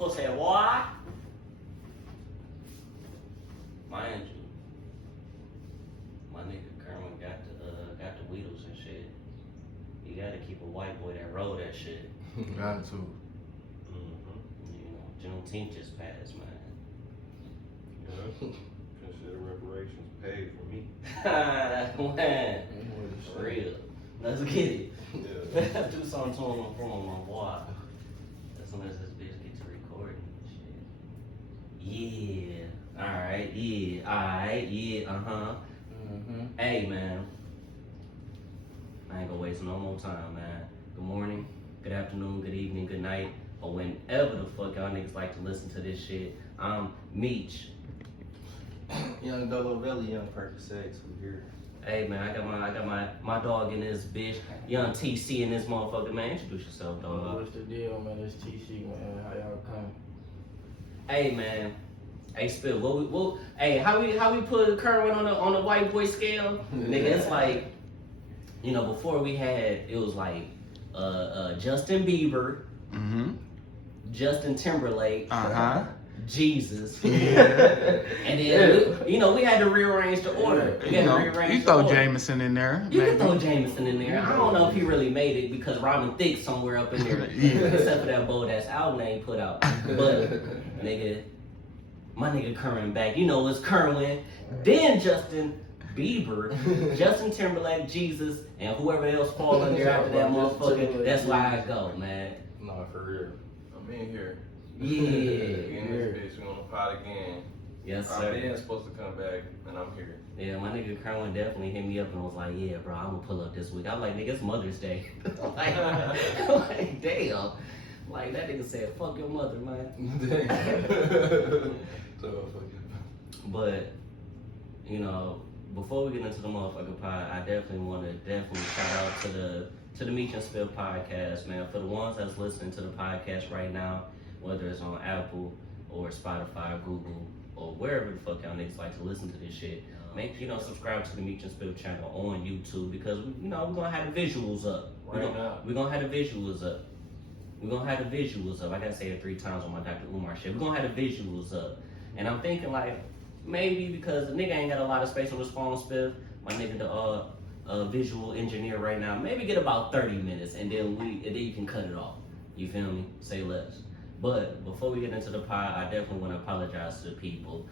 Pussy what? Mind you, my nigga Kerwin got the Weedles and shit. You gotta keep a white boy that roll that shit. Got to. You know, Juneteenth just passed, man. Yeah. Consider reparations paid for me. Man, for real. Let's get it. Yeah. Do something to him on phone, my boy. As soon as this bitch gets to recording and shit. Yeah. Alright, yeah. Alright, yeah, Hey, man. I ain't gonna waste no more time, man. Good morning, good afternoon, good evening, good night, or whenever the fuck y'all niggas like to listen to this shit. I'm Meech. Young Dolo Belly, young Percocet, we here. Hey man, I got my dog in this bitch, young TC in this motherfucker, man. Introduce yourself, dog. What's the deal, man? It's TC, man. How y'all coming? Hey man, hey Spiff, how we put Kerwin on the white boy scale? Nigga, it's like, you know, before we had, it was like Justin Bieber, Justin Timberlake, Jesus, and then we had to rearrange the order. You throw Jameson in there. You can throw Jameson in there. I don't know if he really made it because Robin Thicke's somewhere up in there, except for that bold ass album that he put out. But nigga, my nigga Kerwin back. You know it's Kerwin, then Justin Bieber, Justin Timberlake, Jesus, and whoever else fall in there after that motherfucker. That's why I go, man. No, for real. I'm in here. Yeah. In this bitch, we on the pod again. Yes, I'm sir. then supposed to come back, and I'm here. Yeah, my nigga Kerwin definitely hit me up and was like, yeah, bro, I'm gonna pull up this week. I'm like, nigga, it's Mother's Day. like, damn. Like, that nigga said, fuck your mother, man. But, you know, before we get into the motherfucking pod, I definitely want to shout out to the Meech and Spiff podcast, man. For the ones that's listening to the podcast right now, whether it's on Apple or Spotify, Google, or wherever the fuck y'all niggas like to listen to this shit, make subscribe to the Meech and Spiff channel on YouTube because we're gonna have the visuals up. We're gonna have the visuals up. We're gonna have the visuals up. I gotta say it 3 times on my Dr. Umar shit. We're gonna have the visuals up. And I'm thinking like maybe because the nigga ain't got a lot of space on his phone, Spiff, my nigga the visual engineer right now, maybe get about 30 minutes and then you can cut it off. You feel me? Say less. But before we get into the pod, I definitely want to apologize to the people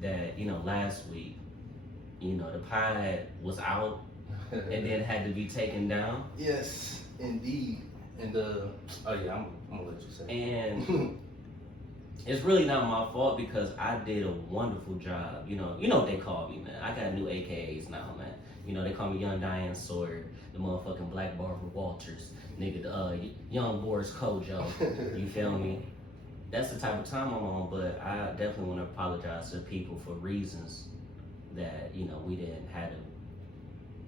that, last week, the pod was out and then had to be taken down. Yes, indeed. And I'm gonna let you say. And it's really not my fault because I did a wonderful job. You know what they call me, man. I got new AKAs now, man. They call me Young Diane Sawyer, the motherfucking Black Barbara Walters, nigga, the Young Boris Kojo. You feel me? That's the type of time I'm on, but I definitely want to apologize to people for reasons that, we didn't have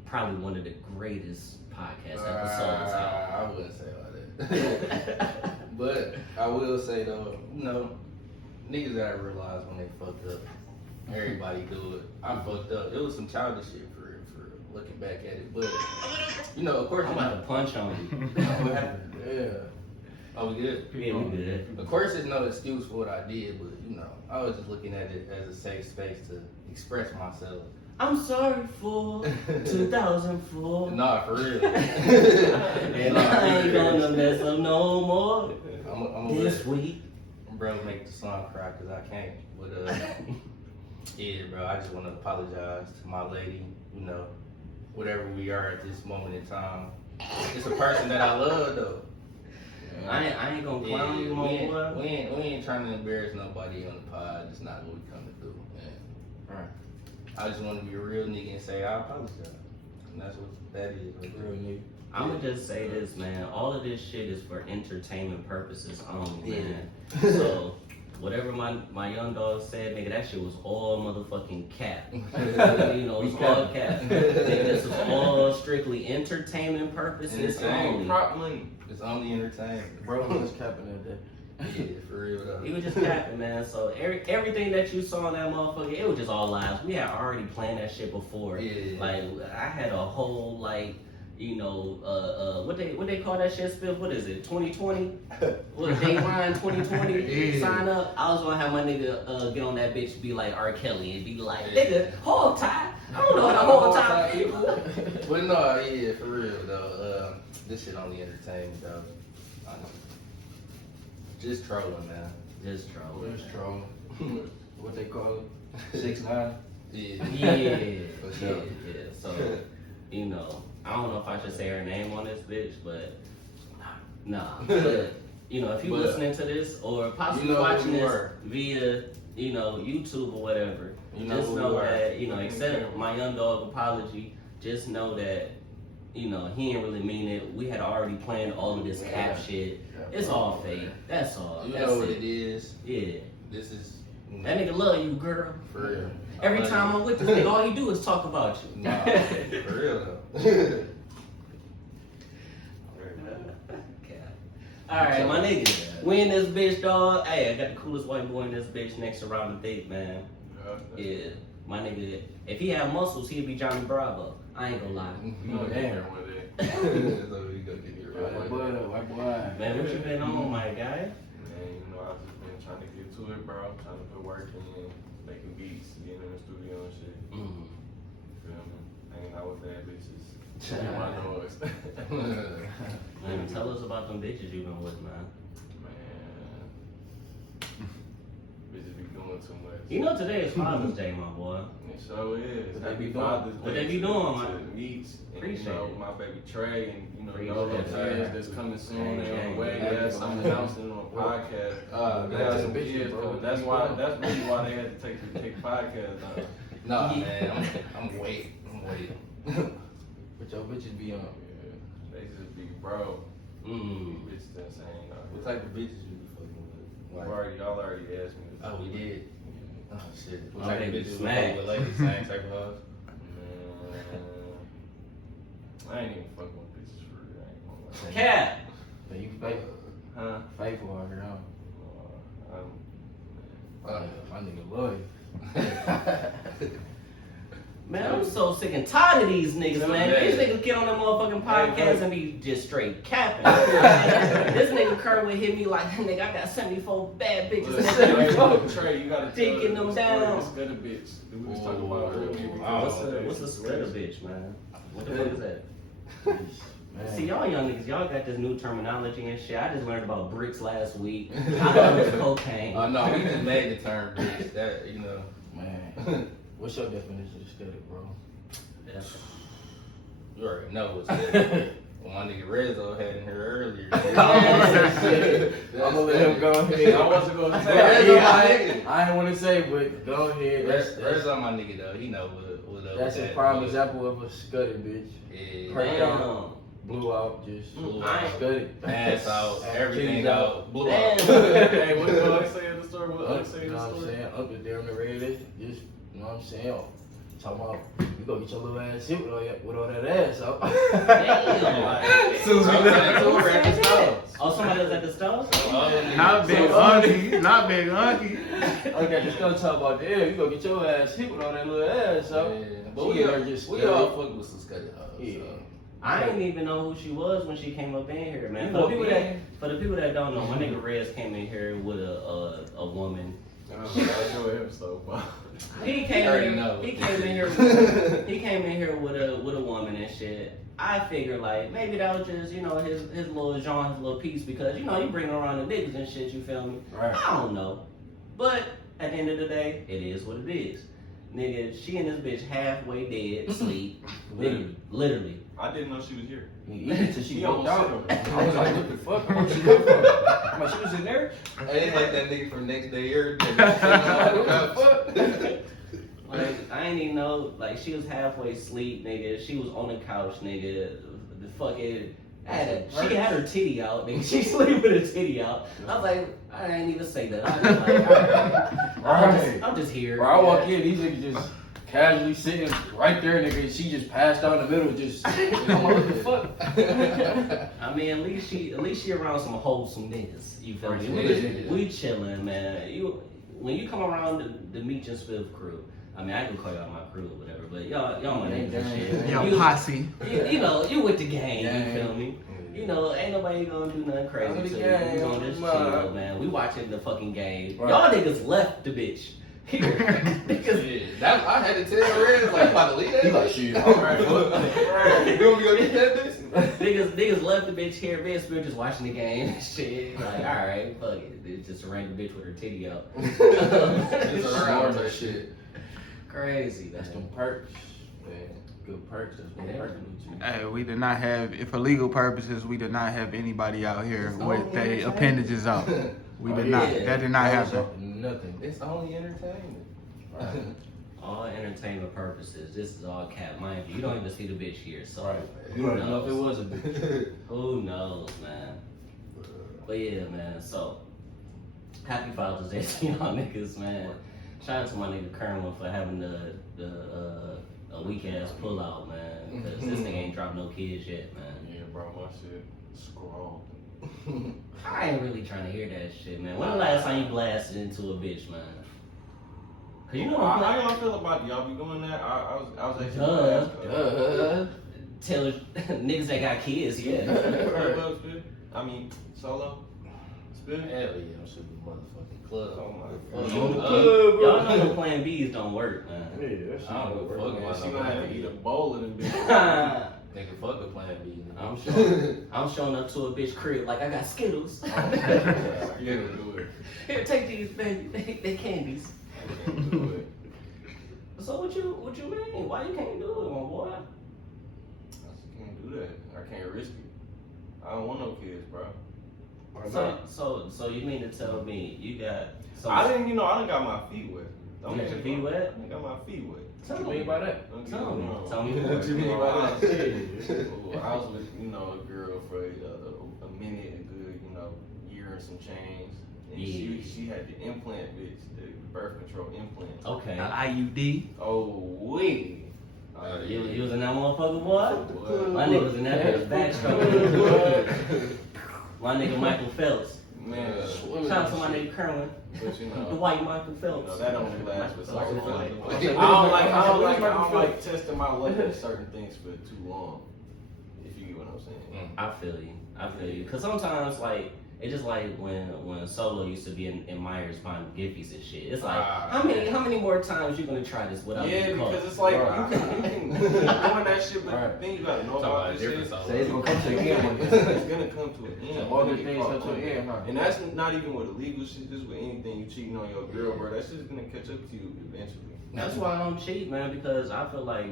probably one of the greatest podcast episodes. I wouldn't say all that. But I will say though, niggas gotta realize when they fucked up. Everybody do it. I fucked up. It was some childish shit for looking back at it. But of course I'm about to punch on you. What happened? Yeah. Oh, we good? Yeah, we good. Of course there's no excuse for what I did, but I was just looking at it as a safe space to express myself. I'm sorry for 2004. Nah, for real. And I ain't gonna mess up no more I'm this week. Bro, make the song cry because I can't. But yeah, bro, I just want to apologize to my lady. Whatever we are at this moment in time, it's a person that I love though. I ain't gonna clown you, my boy. We ain't trying to embarrass nobody on the pod. It's not what we come to do. Right. I just want to be a real nigga and say I apologize. And that's what that is. Real nigga. I'm gonna just say this, man. All of this shit is for entertainment purposes only, man. So, whatever my young dog said, nigga, that shit was all motherfucking cap. It was all cap. This was all strictly entertainment purposes only. It's only entertainment. Bro was just capping that day. Yeah, for real though. He was just capping, man. So everything that you saw in that motherfucker, it was just all lies. We had already planned that shit before. Yeah. Like I had a whole you know, what they call that shit, Spiff? What is it, 2020? What, Dayline 2020? Yeah. Sign up. I was gonna have my nigga get on that bitch, be like R. Kelly, and be like, nigga, hold tight. I don't know how to hold tight, people. But no, yeah, for real though. This shit only entertainment though. I know. Just trolling, man. Just trolling. Just trolling. What they call it? 6ix9ine. Yeah. Yeah, For sure. yeah. So, you know, I don't know if I should say her name on this bitch, but nah. But, you know, if you But, listening to this or possibly you know watching who you this are. via, you know, YouTube or whatever, You know just who know you are. that, you know, accept my young dog apology. Just know that, you know, he didn't really mean it. We had already planned all of this cap shit. It's all fake. That's all. You That's know what it. it is. Yeah. This is That nigga love you, girl. for real. Every time I'm with this nigga, all you do is talk about you. Nah, for real though. Alright, my nigga. We in this bitch, dog. Hey, I got the coolest white boy in this bitch next to Robin Thicke, man. Yeah. My nigga, if he had muscles, he'd be Johnny Bravo. I ain't gonna lie. You know, damn. one day. So we gonna get it White right. boy, though, white boy. Man, what you been on, my guy? Man, you know, I've just been trying to get to it, bro. Trying to put work in, making beats, getting in the studio and shit. Mm. Feel me? Hanging out with bad bitches. Making my noise. Man, tell us about them bitches you been with, man. Man. Bitches be doing too much. You know today is Father's Day, my boy. It sure is. What they Happy be doing? Father's What Day they be to- doing, to man? Meech and, Appreciate you know, it. my baby Trey and, you know, Appreciate all those it. kids that's coming soon. Gang, They're on gang. the way. Yes, I'm announcing on a podcast. Man, They have some some bitches, kids, bro. but that's really why they had to take the podcast down. Nah, man, I'm waiting. What your bitches be on? Yeah, they just be bro. Mm. Bitches insane. What type of bitches you be fucking with? Y'all already asked me. Oh, we did. Oh shit. What Oh, type of they bitches you smack. fucking with? Ladies, same type of hoes. Man, I ain't even fucking with bitches for real. I ain't gonna lie. Cap! So you fake, Huh? faithful out here, huh? My nigga loyal. Man, I'm so sick and tired of these niggas, man. Yeah. These niggas get on that motherfucking podcast and be just straight capping. This nigga Kerwin hit me like, nigga, I got 74 bad bitches. Trey, you gotta Taking them down. This good bitch. We was talking about earlier. What's a stutter bitch, man? What the fuck is that? Man. See, y'all young niggas, y'all got this new terminology and shit. I just learned about bricks last week. I thought it was cocaine. Oh no, we just made the term bitch. That you know. Man. What's your definition of study, bro? That's- You already know what's good. Well, my nigga Rezzo had in here earlier. I'm gonna let him go ahead. I wasn't gonna say Rezzo that. my nigga. I ain't want to say, but go ahead. Rezzo my nigga though. He know what up That's with a that. prime example of a scuddy bitch. Yeah. Crack Damn. out, blew out, just Blew I out. ain't- scuddy. Ass out, everything Titties out, blew Damn. out. Hey, what did I say in the story? What I say You in know the what I'm story? saying? Up there on the radio, just, you know what I'm saying? Talking about, you go get your little ass hit with all that ass out. Damn. Susan, we're at the stove. Oh, somebody was at the stove? Not big auntie. Not big auntie. Okay, just gonna talk about that. You go get your ass hit with all that little ass out. Yeah, but She we in all there just we scuddy. all fuck with some scuddy hoes. Yeah. So. I didn't even know who she was when she came up in here, man. You For the, walk people in. for the people that don't know, my nigga Rez came in here with a woman. I enjoy him so far. He came I already in. know. He came in here. He came in here with a woman and shit. I figured like maybe that was just his little Jean, his little piece because you bring around the niggas and shit. You feel me? Right. I don't know, but at the end of the day, it is what it is. Nigga, she and this bitch halfway dead, asleep. Literally. I didn't know she was here. Even till she She walked out. almost I was like, what the fuck? Where she come from? I'm like, she was in there? Hey, it's like that nigga from next day everything. Like, I ain't even know, like, she was halfway asleep, nigga. She was on the couch, nigga. The fucking, she had her titty out, nigga. She sleep with her titty out. I was like, I ain't even say that. I was just like, alright. I'm just here. Bro, I walk in, these niggas just casually sitting right there, nigga. She just passed out in the middle, just, I'm like, what the fuck? I mean, at least she around some wholesome niggas. You feel me? Right, niggas. We chilling, man. When you come around the Meech and Spiff crew, I mean, I can call y'all my crew or whatever, but y'all my niggas and shit. Yo, You- posse. you know, you with the gang, Gang. you feel me? You know, ain't nobody gonna do nothing crazy I'm to the you. gang, We gonna I'm just the chill, mob. man. We watching the fucking game. Right. Y'all niggas left the bitch. Niggas, Shit, that I had to tell Red like about to leave that. He like, shit, alright, You want me to go get that bitch? niggas left the bitch here. Me and Spiff just watching the game and shit. Like, alright, fuck it. It's just a random bitch with her titty out. Just around that shit. Crazy, man. That's them perks, man. Good perks. That's what Yeah. perks with you. Hey, we did not have, for legal purposes, we did not have anybody out here It's with only their entertainment. appendages out. We Oh, did yeah. not. That did not happen. Nothing. It's only entertainment. Right. All entertainment purposes. This is all cap, mind you. You don't even see the bitch here, so Right. who You don't even know if it knows? was a bitch. Who knows, man? But yeah, man. So happy Father's Day to y'all niggas, man. Shout out to my nigga Kerwin for having a weak ass pullout, man. Cause this nigga ain't dropped no kids yet, man. Yeah, bro, my shit scroll. I ain't really trying to hear that shit, man. When the last time you blasted into a bitch, man? Cause you know what How I'm y'all feel about it? Y'all be doing that? I was actually Duh. gonna ask, Tell niggas that got kids, yeah. Spiff? I mean, Solo? Spiff? Hell yeah, I'm shooting the motherfucking club. Oh my Y'all know the plan B's don't work, man. Yeah, that shit I don't don't give a work. fuck. Man, she gonna have to eat a bowl of them bitches. Nigga, fuck with plan B. I'm showing up to a bitch crib like I got Skittles. I can't do it. Here, take these, baby. They candies. I can't do it. So what you mean? Why you can't do it, my boy? I just can't do that. I can't risk it. I don't want no kids, bro. So you mean to tell me you got? I didn't got my feet wet. You got your feet wet? I got my feet wet. Tell What you mean me. by that? Don't get Tell me. wrong. Tell me What you more. mean by that? I was with, a girl for a minute, a good, year and some change. And Yeah. she had the implant, bitch, the birth control implant. Okay. IUD. Oh, wait. You was in that motherfucker, boy? Boy. My nigga was in that bitch backstroking. My nigga Michael Phelps. Man, Shout out to my nigga Kerwin. but The white Michael Phelps. that don't last for so Michael long. Phelps. I don't like testing my luck with certain things for too long. If you get what I'm saying. I feel you. Cause sometimes like it's just like when Solo used to be in Myers buying Giffies and shit. It's like how many more times you gonna try this without Yeah, getting caught? because it's like Right. you can keep doing that shit, but Right. the thing you gotta know Talking about about this shit, different Say it's gonna come to an end one day. it's gonna come to an end. All You good get things caught come to an on it. end, huh? And that's not even with illegal shit, just with anything you cheating on your girl, bro. That shit's gonna catch up to you eventually. That's why I don't cheat, man, because I feel like,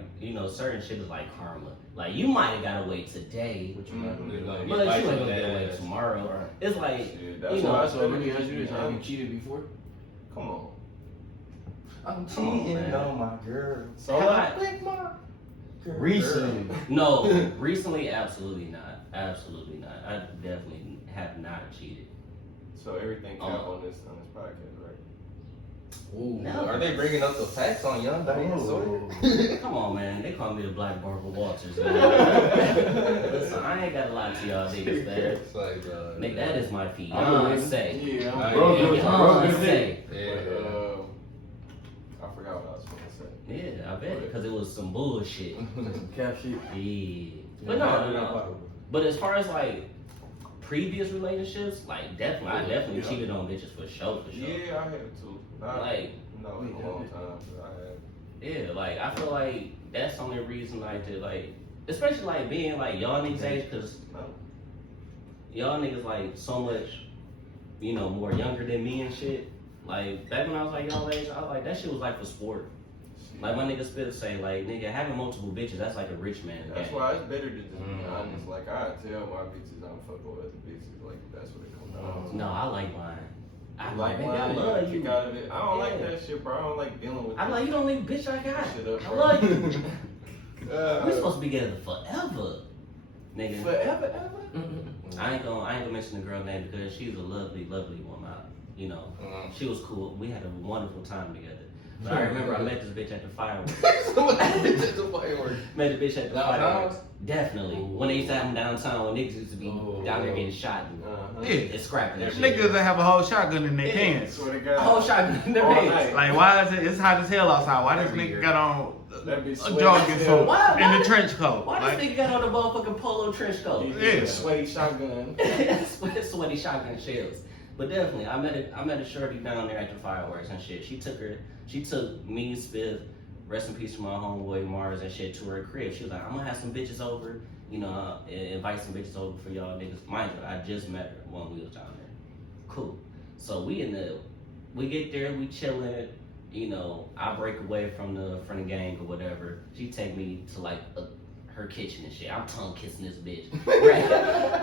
certain shit is like karma. Like, you might have got away today, What you got? but you ain't gonna get away tomorrow. Right. It's like, Shit, that's you why know, I So said let me niggas ask you this: be have you honest. cheated before? Come on. I'm Come on, cheating man. on my girl. So have I- with my girl. Recently. No, recently, absolutely not. Absolutely not. I definitely have not cheated. So everything count on this podcast, right? Ooh, No. are they bringing up the facts on Young Diane Sawyer? Come on, man. They call me the Black Barbara Walters, man. Listen, I ain't got a lot to y'all niggas there. It's like, Nigga, that is my I'm fiance. Yeah, I'm Bro, Yeah, good time, bro, good Fiance. day. I forgot what I was gonna say. Yeah, I bet. Because it was some bullshit. Cap shit. Yeah. But no. But as far as like previous relationships, like definitely, I definitely Yeah. cheated on bitches for sure. Yeah, I have too. Not, Like, no, in a long time, but I have. yeah, like I feel like that's the only reason like to like, especially like being like y'all niggas age, cause No. y'all niggas like so much, more younger than me and shit. Like back when I was like y'all age, I was like that shit was like for sport. Like my nigga Spiff say, like nigga having multiple bitches, that's like a rich man. That's game. why it's better to just be Mm. honest. Like I tell my bitches I'm fucking with other bitches. Like that's what it comes down to. No, I like mine. I Like baby, I mine, love kick you. out of it. I don't like Yeah. that shit, bro. I don't like dealing with. I'm like, you don't need bitch I got. Shut up, I bro. love you. We're supposed to be together forever, nigga. forever, ever. I ain't gonna mention the girl name because she's a lovely, lovely woman. She was cool. We had a wonderful time together. I remember I met this bitch at the fireworks. Met the bitch at the Downtown? fireworks. Definitely. When they used to have them downtown, when niggas used to be down there getting shot and, and scrapping and shit. Niggas that have a whole shotgun in their pants. Swear to A God. whole shotgun in their All pants. night. Like, why is it? It's hot as hell outside. Why this Every nigga year. got on That be a sweaty jogging as hell. suit Why- and why- a trench coat? Why Like, this nigga got on the motherfucking polo trench coat? Yeah. Sweaty shotgun. Sweaty shotgun shells. But definitely, I met a shorty down there at the fireworks and shit. She took me, Spiff, rest in peace to my homeboy Mars and shit, to her crib. She was like, I'm gonna have some bitches over, you know, invite some bitches over for y'all niggas. Mind you, I just met her when we was down there. Cool. So we get there, we chilling, you know, I break away from the gang or whatever. She take me to like her kitchen and shit. I'm tongue kissing this bitch.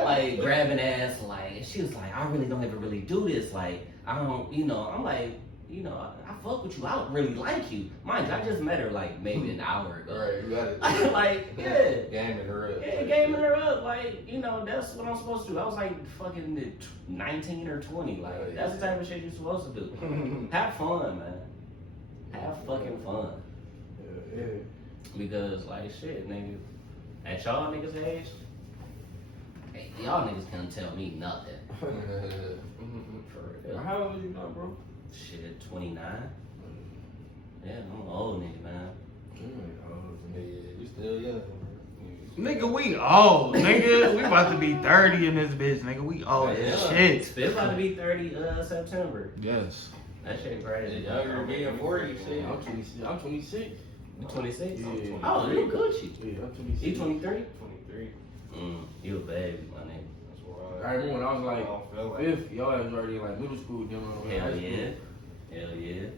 Like grabbing ass, like she was like, I really don't ever really do this. Like, I don't, you know, I'm like, you know, I fuck with you. I don't really like you. Mind you, I just met her like maybe an hour ago. Right, you got it. Like, yeah. Gaming her up. Yeah, gaming her up, like, you know, that's what I'm supposed to do. I was like fucking 19 or 20, like, Oh, yeah. that's the type of shit you're supposed to do. Have fun, man. Have fucking fun. Yeah. Because, like, shit, nigga, at y'all niggas' age, hey, y'all niggas can't tell me nothing. For real. How old are you now, bro? Shit, 29? Yeah, I'm an old nigga, man. Yeah, you still young. nigga, we old, nigga. We about to be 30 in this bitch, nigga. We old as shit. Spiff about to be 30 September. Yes. That shit crazy. Younger than me, I'm 40, shit. I'm 26. I'm 26. You 26? Yeah. Oh, you Gucci. Yeah, I'm 26. You 23? 23. You a baby, my nigga. That's why. I remember when I was I like don't feel like fifth, y'all was already in like middle school, then when I was in Hell high yeah. school. Hell yeah.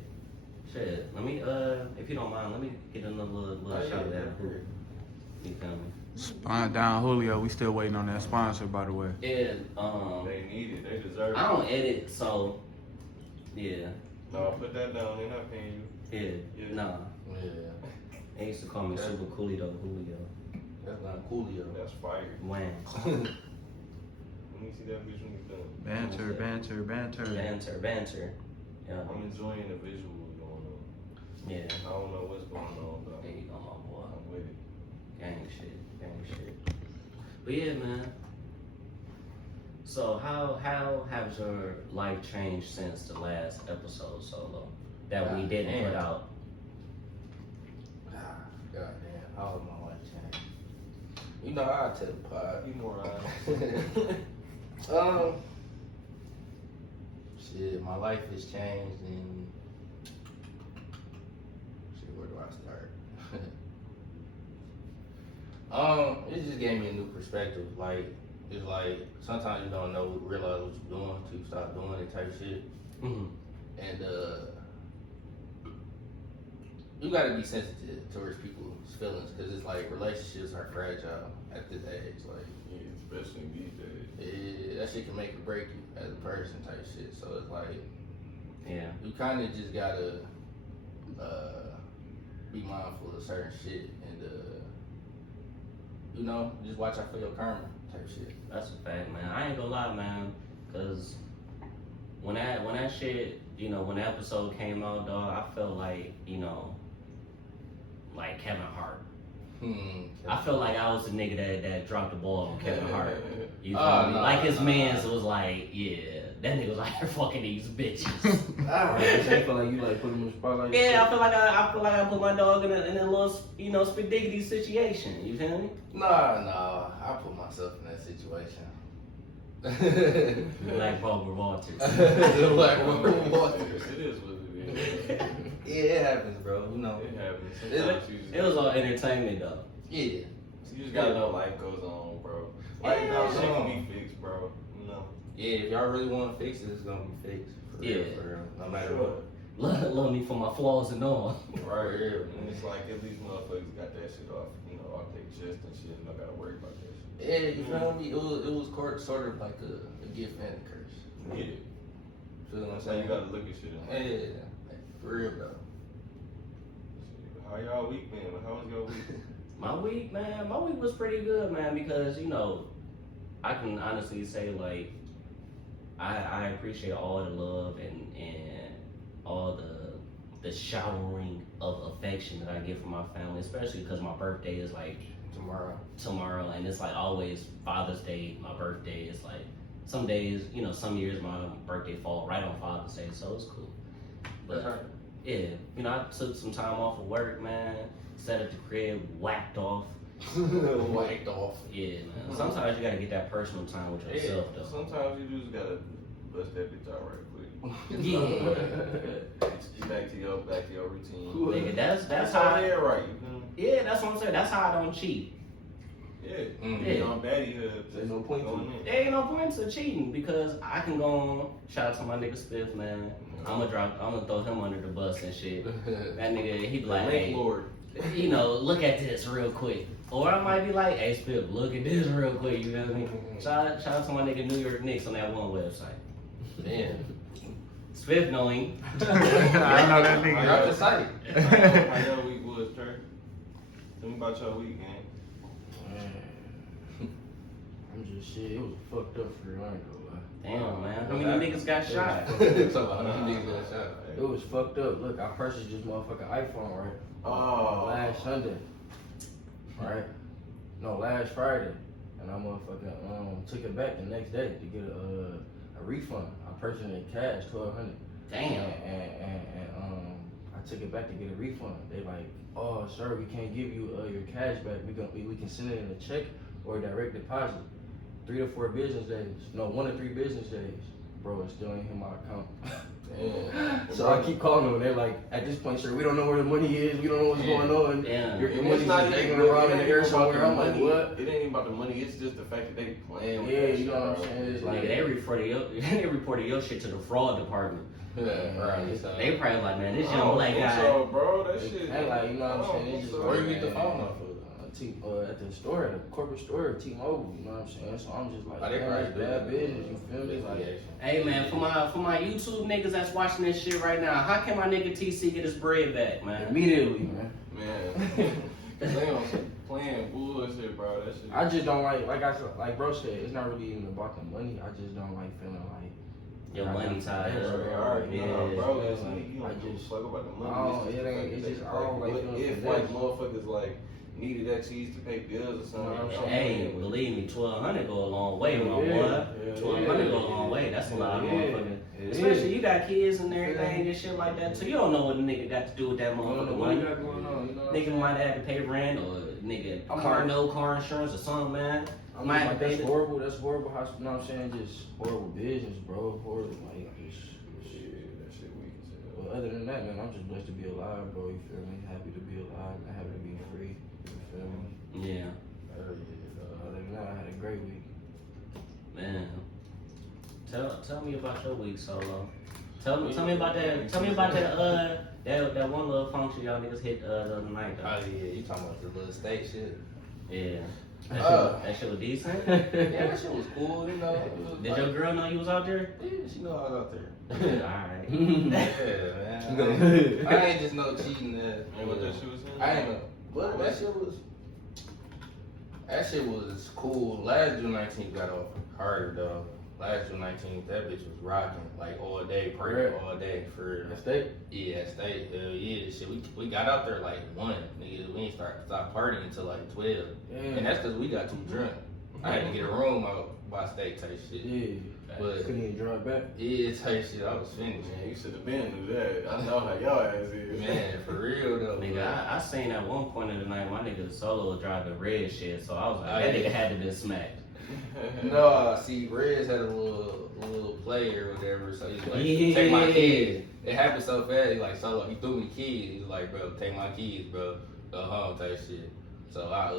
Shit, let me, if you don't mind, let me get another little shot of that. You feel me? Spawn down Julio. We still waiting on that sponsor, by the way. Yeah, they need it. They deserve it. I don't edit, so, yeah. No, put that down. They're not paying you. Yeah, nah. Yeah, They used to call me Super Coolio Julio. that's not coolio. That's fire. Wham. Let me see that bitch when you done. Banter, banter, banter. Banter. Yeah. I'm enjoying the visual going on. Yeah. I don't know what's going on, but There you go, my boy. I'm with it. Gang shit. But yeah, man. So how has your life changed since the last episode, Solo, that we didn't put out? God damn, how has my life changed? You know, I'll tell the pod. Be more honest. Shit, my life has changed and shit, where do I start? It just gave me a new perspective. Like, it's like sometimes you don't realize what you're doing until you stop doing it type shit. Mm-hmm. And you gotta be sensitive towards people's feelings because it's like relationships are fragile at this age. Like, Yeah, especially these days. that shit can make or break you as a person type shit. So it's like, Yeah. you kind of just gotta be mindful of certain shit and you know, just watch out for your karma type shit. That's a fact, man. I ain't gonna lie, man, cause when that shit, you know, when the episode came out, dog, I felt like, you know, like Kevin Hart. I felt like I was the nigga that dropped the ball on Kevin Hart. You feel me? Like his mans was like, yeah, that nigga was like fucking these bitches. I feel like you like put him in the spotlight. Yeah, I feel like I put my dog in a little, you know, spaghetti situation. You feel me? Nah, I put myself in that situation. Like Barbara Walters. Like It is what it is. Yeah, it happens, bro. You know. It happens. Sometimes you just It was all entertainment though. Yeah. You just gotta know life goes on, bro. Like, no, shit can be fixed, bro. You know. Yeah, if y'all really want to fix it, it's gonna be fixed. For real, Yeah. for real. No matter what. Love me for my flaws and all. Right. And it's like at least motherfuckers got that shit off, you know, off their chest and shit, and don't gotta worry about that shit. Yeah, you feel me? It was sort of like a gift and a curse. Yeah. Feel what I'm That's how you saying? gotta look at shit. Yeah, like, for real though. How y'all week been? How was your week? My week was pretty good, man, because, you know, I can honestly say, like, I appreciate all the love and all the the showering of affection that I get from my family, especially because my birthday is like tomorrow, and it's like always Father's Day, my birthday is like some days, you know, some years my birthday fall right on Father's Day, so it's cool. But yeah, you know, I took some time off of work, man, sat at the crib, whacked off. Whacked off. Yeah, man. Sometimes you gotta get that personal time with yourself, though. Sometimes you just gotta bust that bitch out right quick. Yeah. back to your routine. Nigga, that's how how. I right. You feel me? Yeah, that's what I'm saying. That's how I don't cheat. Yeah. Yeah. You know, baddiehood. There's no point to going it. in. There ain't no point to cheating because I can go on. Shout out to my nigga Spiff, man. I'm gonna throw him under the bus and shit. That nigga, he be like, hey, Lord. you know, look at this real quick. Or I might be like, hey Spiff, look at this real quick. You feel me? Shout out to my nigga New York Knicks on that one website. Damn. Spiff knowing. I know that I nigga. got the site. How your week was, Trey? Tell me about your week, man. I'm just shit. It was fucked up for real. I ain't gonna lie. Damn, man. How many niggas got shot? It was fucked up. Look, I purchased this motherfucking iPhone, right? Oh. Last Sunday. Right? No, last Friday. And I motherfucking took it back the next day to get a refund. I purchased it in cash, $1,200. Damn. And I took it back to get a refund. They like, oh sir, we can't give you your cash back. We can send it in a check or a direct deposit. 3 to 4 business days. No, 1 to 3 business days. Bro, it still ain't hit my account. So I keep calling them. They're like, at this point, sir, we don't know where the money is. We don't know what's going on. Damn. Your money's just hanging around in the air somewhere. I'm like, what? It ain't even about the money. It's just the fact that they playing with Yeah, that you shit, know what I'm bro. saying? It's Nigga, like, they reported your shit to the fraud department. Right. So. They probably like, man, this I young don't black think guy. so, bro, that shit. Ain't like, you know what I'm saying? It's just Where you like, get the phone off of? At the store, at the corporate store, T-Mobile, you know what I'm saying? So I'm just like, Oh, they man, probably it's bad business, you feel me? Like, Hey man, for my YouTube niggas that's watching this shit right now, how can my nigga TC get his bread back, man? immediately, man. Man. They on some playing bullshit, bro. That shit. I just don't like bro said, it's not really even about the money. I just don't like feeling like Your money tied That's up. right, alright, Yeah. bro. It's Like, like, you I don't just- fuck about the money. Oh, It's it the ain't- fact it's that just they- I don't like what feeling if like- like motherfuckers like needed that cheese to pay bills or something. No, I'm you know? saying- Hey, believe me, 1,200 go a long way, my boy. Yeah. 1,200 go a long way. That's a lot of Yeah. motherfucking. It Especially is. you got kids and everything and shit like that, so you don't know what a nigga got to do with that I don't know motherfucking what money. you got going on, you know what I'm Nigga saying? might have to pay rent or nigga I'm car like- no car insurance or something, man. I'm Might just have like, to that's pay horrible. That's horrible. How, you know what I'm saying? Just horrible business, bro. Horrible. Like, just, Shit, that shit weak as hell. but other than that, man, I'm just blessed to be alive, bro. You feel me? Happy to be alive and happy to be free. You feel me? Yeah, Other than that, I had a great week. man. Tell me about your week, Solo. Tell me about that. Tell me about that one little function y'all niggas hit the other night. Oh Though. yeah, you talking about the little state shit? Yeah. That shit was decent. Yeah, that shit was cool. You know. It was Did like- your girl know you was out there? Yeah, she know I was out there. Alright. Yeah, man. I ain't just no cheating. Ain't what that shit was saying? I ain't know. But that shit was cool. Last June 19th got off harder though. Last June 19th, that bitch was rocking like all day, praying all day for real. That state? Yeah, state. Hell yeah, this shit. We got out there like 1. Nigga, we ain't stop partying until like 12. Yeah. And that's because we got too drunk. I had to get a room out by state type shit. Yeah. But Couldn't even drive back. yeah, type shit. I was finished. Man, you should have been through that. I know how y'all ass is. Man, for real though. Nigga, I seen at one point in the night my nigga Solo was driving red shit, so I was like, Oh, that yeah. nigga had to been smacked. No, see, Rez had a little play or whatever, so he's like, Yeah. take my keys. It happened so fast, he like, Solo, he threw me the keys. He was like, bro, take my keys, bro. Go home type shit. So I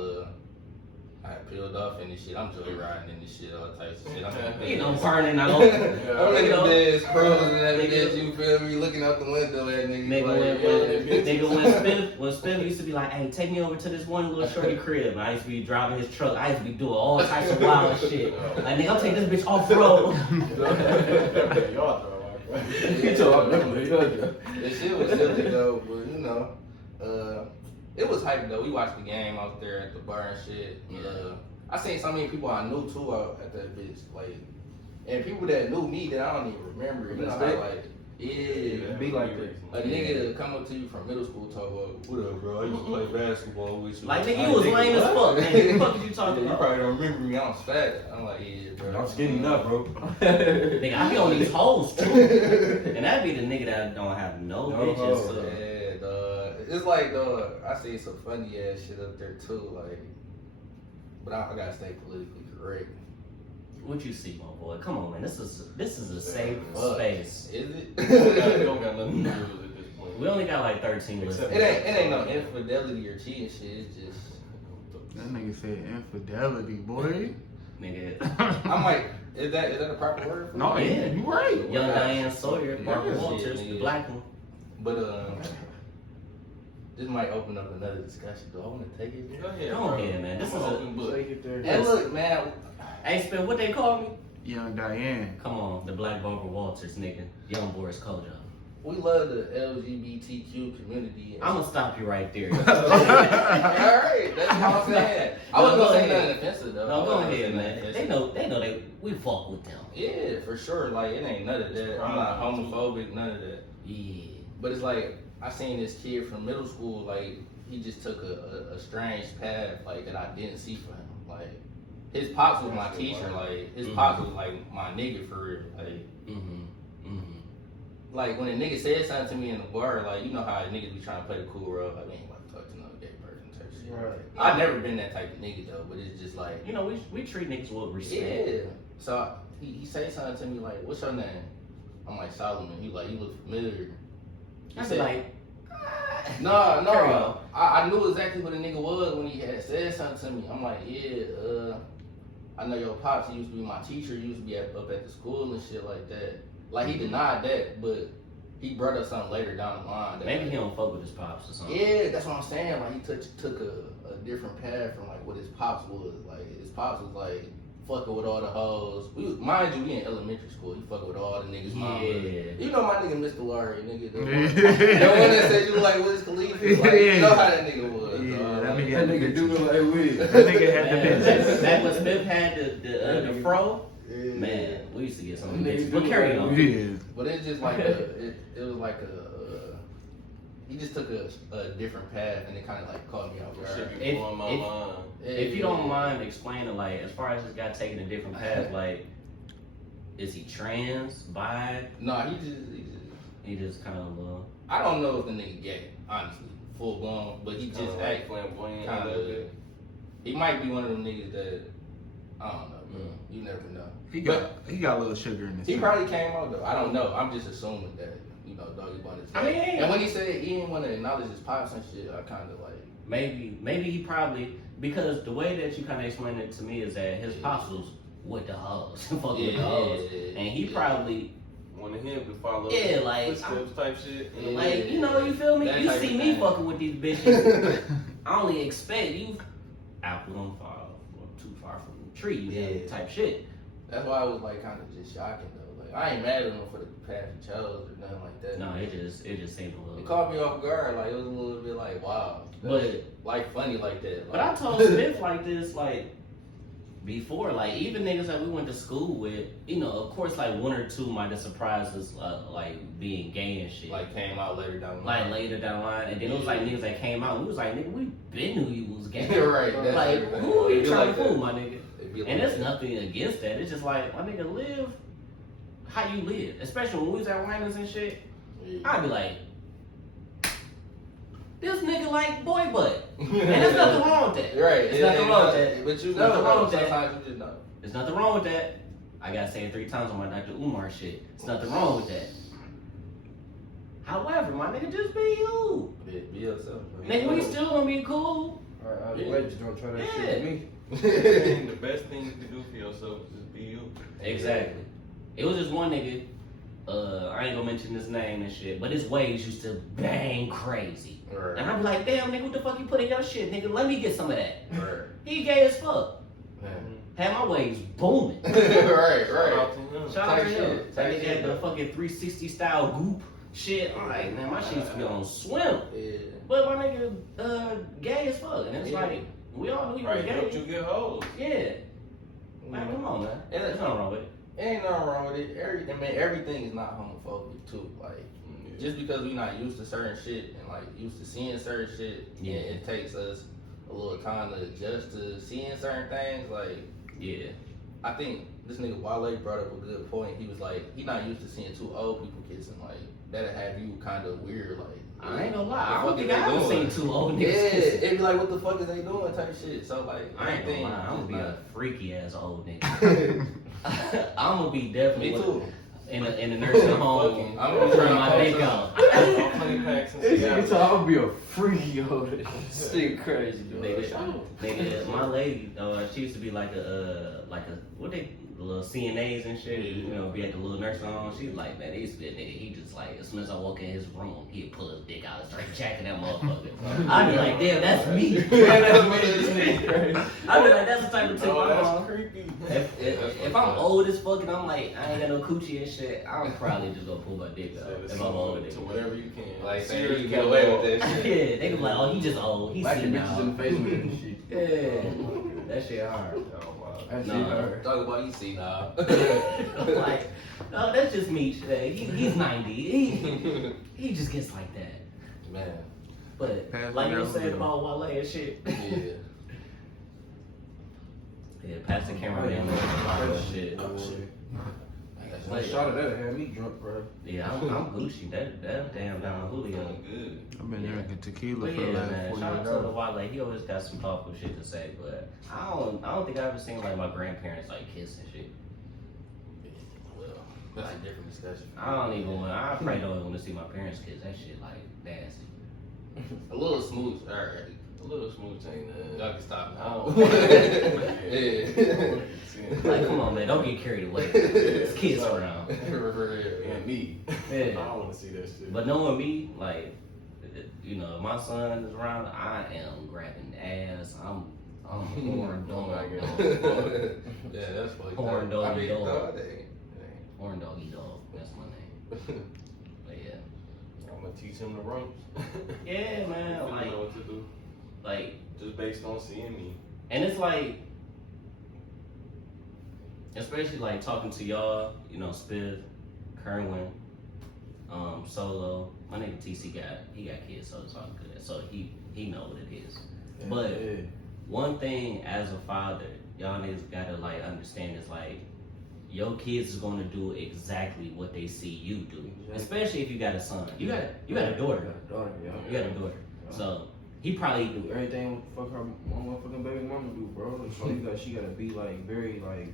peeled off in this shit. I'm joy riding in this shit, all types of shit. I'm in the You know, bed. burning out. I'm in the You know, bed, scrolling and that Nigga. bitch, you feel me? Looking out the window at niggas. Nigga, like, when Spiff used to be like, hey, take me over to this one little shorty crib. And I used to be driving his truck. I used to be doing all types of wild shit. Like, nigga, I'll take this bitch off road. Y'all throw out, He told me, The shit was silly though, but you know, it was hype though. We watched the game out there at the bar and shit. I seen so many people I knew too out at that bitch, like, and people that knew me that I don't even remember. You know, how, like, Yeah, be like that. a nigga come up to you from middle school talk about, what up, bro? I used to play basketball with you. Like, nigga, you was lame as fuck, what? man. What the fuck did you Yeah, talking you about? probably don't remember me. I'm fat. I'm like, yeah, bro. I'm skinny now, bro. Nigga, I be on these hoes too. And that be the nigga that don't have no bitches. hoes. So. Yeah, dog. It's like, dog, I see some funny ass shit up there too, like, but I gotta stay politically correct. What you see, my boy? Come on, man. This is a safe Fuck. space. Is it? It don't got nothing to do with it at this point. We only got like 13 Except- listeners. It ain't no infidelity or cheating shit. It's just That nigga said infidelity, boy. Nigga. I'm like, is that a proper word? For No, it? Yeah. you right. Young Diane Sawyer, Barbara Yeah. Walters, the black one. But this might open up another discussion. Do I want to take it? Go ahead, Go bro. ahead, man. This I'm is an a- open book. Take it there. And look, man, Hey, Spiff, what they call me? Young Diane. Come on, the black Barbara Walters, nigga. Young Boris Kojo. we love the LGBTQ community. And I'm gonna stop you right there. all right, that's what I'm saying. I wasn't No, gonna go say ahead. nothing offensive though. No, I go wasn't gonna ahead, say man. nothing They offensive. know we fuck with them. Yeah, for sure. Like it ain't none of that. I'm not homophobic, none of that. Yeah. But it's like I seen this kid from middle school. Like he just took a strange path, like that I didn't see for him. Like his pops was my teacher. Like his pops was like my nigga for real. Like. Like when a nigga said something to me in the bar, like you know how niggas be trying to play the cool role, like we ain't about to talk to no gay person type shit. Right. I've never been that type of nigga though, but it's just like You know, we treat niggas with respect. yeah. So he said something to me like, "What's your name?" I'm like Solomon. He like, "You look familiar." He I be said, like, "No, Carry no." on. I knew exactly what the nigga was when he had said something to me. I'm like, "Yeah, I know your pops. He used to be my teacher. He used to be up at the school and shit like that." Like he denied that, but he brought up something later down the line. That, maybe like, he don't fuck with his pops or something. yeah, that's what I'm saying. Like he took a different path from like what his pops was. Like his pops was like fucking with all the hoes. Mind you, we in elementary school. He fucking with all the niggas' mamas. Yeah. You know my nigga Mr. Larry, nigga. The one, Yeah. the one that said you look like Wiz Khalifa. Like, you know how that nigga was. Yeah, dog. that Like, nigga- That nigga do look like weed. That nigga had the Man, bitches. back when Spiff had the fro, Yeah. man, we used to get some Nigga bitches. do But look carry like on. Yeah. But it's just like it was like he just took a different path and it kind of like caught me off guard. Shit be If- blowing my if- mind. If you don't mind explaining, like, as far as this guy taking a different path, like, is he trans, bi? No, He just kind of, I don't know if the nigga gay, honestly, full blown, but he just Kinda act like flamboyant. kind a of. little bit. He might be one of them niggas that I don't know, bro. You never know. He got a little sugar in his He tea. probably came out though. I don't know. I'm just assuming that doggy bun is. I mean, gay. And when he said he didn't want to acknowledge his pops and shit, I kind of like. maybe he probably, because the way that you kind of explained it to me is that his pops was with the hoes, fuck with the hoes. And he probably, Wanted him to follow Yeah, like, footsteps type shit. Yeah. like, you know, you feel me? That You type see of me thing. fucking with these bitches. I only expect you, apple don't fall too far from the tree, you know, Yeah. type shit. That's why I was like kind of just shocking though. Like I ain't mad at him for the path he chose or nothing like that. No, it just seemed a It little. caught me off guard. Like it was a little bit like wow. But like funny like that. but I Like, told Spiff like this like before, like even niggas that we went to school with, you know, of course like one or two might have surprised us like being gay and shit. like came out later down the Like line. later down the line, and then it was like niggas that came out. And we was like, nigga, we been knew you was gay. Right, that's Like, everything. who are you It be trying like to fool, that. my nigga? It be like And there's that. nothing against that. It's just like, my nigga, live how you live. Especially when we was at Winans and shit. Yeah. I'd be like, this nigga like boy butt. And there's nothing wrong with that. Right. There's nothing wrong with that. But you There's know, nothing wrong with that. sometimes you just know. There's nothing wrong with that. I gotta say it 3 times on my Dr. Umar shit. There's nothing wrong with that. However, my nigga, just be you. Be yourself. Nigga, we still gonna be cool. Alright, I'm glad you don't try that Yeah. shit with me. The best thing you can do for yourself is just be you. Exactly. It was just one nigga, I ain't gonna mention his name and shit, but his waves used to bang crazy. Right. And I'd be like, damn, nigga, what the fuck you put in your shit, nigga? Let me get some of that. Right. He gay as fuck. Man. Had my waves booming. right. Shout Right. out to him. Shout out Type to shit, him. That type nigga shit, had the bro. fucking 360 style goop shit. I'm like, man, my shit used to be on swim. Yeah. But my nigga, gay as fuck. And it's Yeah. like, we all knew he was Right, helped gay. you get hoes. Yeah. Man, come on, man. And There's nothing wrong with it. Ain't nothing wrong with it. Everything is not homophobic too. Like, just because we not used to certain shit and like used to seeing certain shit, Yeah. and it takes us a little time to adjust to seeing certain things. Like, Yeah. I think this nigga Wale brought up a good point. He was like, he not used to seeing two old people kissing. Like, that'll have you kind of weird. Like, I ain't gonna lie. I what don't the think fuck I is ever they seen doing? two old Yeah, niggas kissing. it'd be like, what the fuck is they doing type shit. So like, I ain't gonna lie. I'm gonna be not- a freaky ass old nigga. I'm gonna be definitely Me too. in a nursing home. I'm gonna be Turn trying my to dick post out. All honey packs and This shit. nigga talking, I'm gonna be a freaky over this. Shit crazy, dude. Nigga, my lady, she used to be like a what they little CNAs and shit. You know, be at the little nursing home. She was like, man, they used to be a nigga. He just like, as soon as I walk in his room, he'd pull his dick out and start jacking that motherfucker. I'd be like, damn, that's me. I'd be like, that's the type of thing Oh, I'm that's on. creepy. If I'm old as fuck and I'm like, I ain't got no coochie and shit, I'm probably just gonna pull my dick out. If I'm old. To whatever you can. Like, say Serious you get away with dog. that Yeah, shit. they be like, oh, he just old. He's Like the sitting bitches in out. the face with it and shit. Yeah, that shit hard. Oh, wow. That shit Nah. hurt. Talk about you see now. Like, no, that's just Meech. He's 90. He just gets like that. Man, But Pass like me you that said one. about Wale and shit. yeah. Yeah, pass the camera down and shit. That shot of that had me drunk, bro. Yeah, I'm Gucci. That damn down Julio. Good. I've been Yeah. drinking tequila But for yeah, the last man, 4 shout out years. to the Wale. He always got some thoughtful shit to say. But I don't think I ever seen like my grandparents like kiss and shit. Well, that's a different discussion. I don't even want. I probably don't even want to see my parents kiss. That shit like nasty. A little smooth, alright. A little smooth ain't Y'all can stop I now. don't. Yeah. Like, come on, man, don't get carried away. It's kids around. And me. I Yeah. don't want to see that shit. But knowing me, like, you know, if my son is around, I am grabbing ass. I'm horn Oh my dog. God. Yeah, that's funny. Horn doggy dog. Dog, they- Horn doggy dog. That's my name. But yeah. I'm gonna teach him the ropes. Yeah, man. I Like, know what to do. like, Just based on seeing me. and it's like, especially like talking to y'all, you know, Spiff, Kerwin, Solo. My nigga TC got kids, so it's all good. So he know what it is. But Yeah. one thing as a father, y'all niggas gotta like understand is like your kids is gonna do exactly what they see you do. Exactly. Especially if you got a son. You got a daughter. You got a daughter, yeah. You got a daughter. So he probably Do everything fuck her motherfucking baby mama do, bro. So she gotta be like very like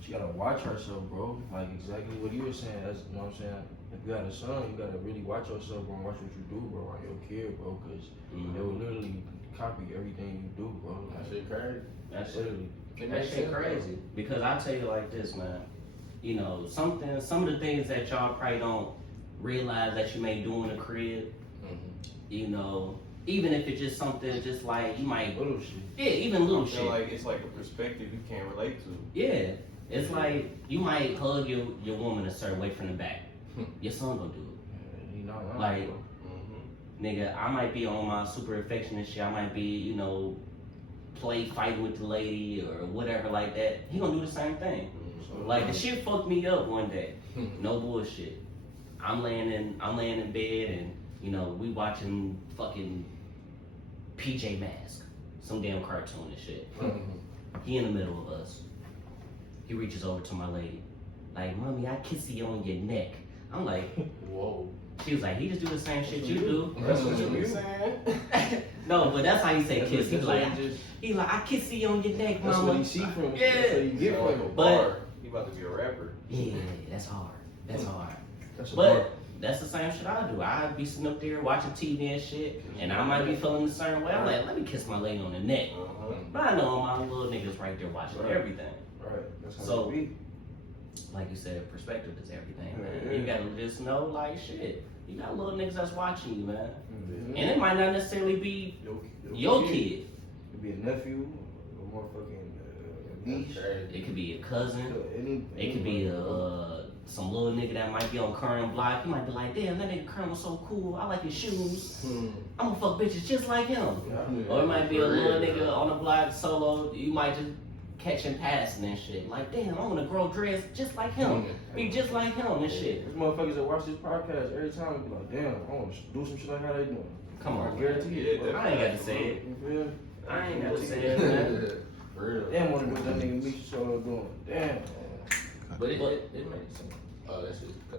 she gotta watch herself, bro. Like exactly what you were saying. That's you know what I'm saying. If you got a son, you gotta really watch yourself, bro. And watch what you do, bro, on your kid, bro. Cause they will literally copy everything you do, bro. That Like, shit crazy. that shit literally. that shit crazy. Because I tell you like this, man. You know, some of the things that y'all probably don't realize that you may do in the crib, you know, even if it's just something just like you might Little shit. yeah, even little I feel shit. like it's like a perspective you can't relate to. Yeah. It's like you might hug your woman a certain way from the back. Your son gonna do it. He not lying, Like, bro. nigga, I might be on my super affectionate shit. I might be, you know, fighting with the lady or whatever like that. He gonna do the same thing. Like the shit fucked me up one day. No bullshit. I'm laying in bed and you know we watching fucking PJ Mask, some damn cartoon and shit. He in the middle of us. He reaches over to my lady, like, "Mommy, I kiss you on your neck." I'm like, Whoa. she was like, "He just do the same shit you do." That's what you be saying? No, but that's how he say kiss. He That's like, what he just- I kiss you on your neck, That's mama. what he see from. Yeah. That's what he get Sound like from a it. But- bar. He about to be a rapper. Yeah, that's hard. That's hard. That's a But bar. that's the same shit I do. I'd be sitting up there watching TV and shit, and I might be feeling a certain way. I'm like, let me kiss my lady on the neck. Uh-huh. But I know my little niggas right there watching Right. everything. Right. That's how So- it be. Like you said, perspective is everything, man. Yeah. You gotta just know, like, shit. You got little niggas that's watching you, man. Mm-hmm. And it might not necessarily be your kid. It could be a nephew, a motherfucking niece. It could be a cousin. Any, It could be some little nigga that might be on Current block. He might be like, damn, that nigga Current was so cool. I like his shoes. I'm gonna fuck bitches just like him. Yeah. Or it might be a little nigga on the block solo. You might just catching passing and shit. Like, damn, I want to grow dreads just like him. Be just like him and shit. There's motherfuckers that watch this podcast every time be like, damn, I want to do some shit like how they doing. Come on, I guarantee it. Yeah, bro. I ain't got to say it. You feel me? I ain't got to say it, man. For real. Damn, want to do what that nigga Meech and Solo doing. Damn. But it makes sense. Oh, that shit.